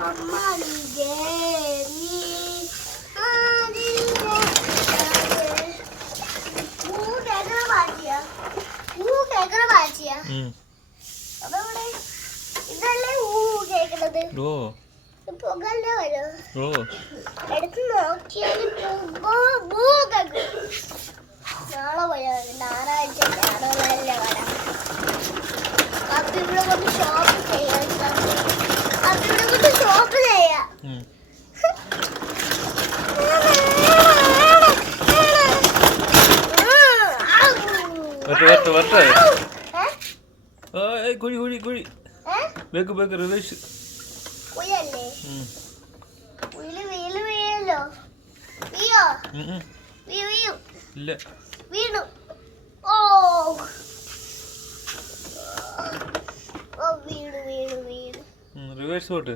അമ്മാന്റെ നീ ഇതല്ലേ കേൾക്കുന്നത് പുകല്ലേ വരോ എടുത്ത് നോക്കിയാൽ നാളെ പോയാ ഞായറാഴ്ച ഞായറല്ലേ വരാം അപ്പൊ ഇവിടെ കൊണ്ട് ഷോപ്പ് ചെയ്യാം അപ്പൊ ഇവിടെ കൊണ്ട് ഷോപ്പ് ചെയ്യാം കുഴി ബേക്ക് റിവേഴ്സ് കുയല്ലേ വീഴല്ലോ വീയോ വീഴു ഇല്ല വീണു ഓ വീണു റിവേഴ്സ് പോട്ട്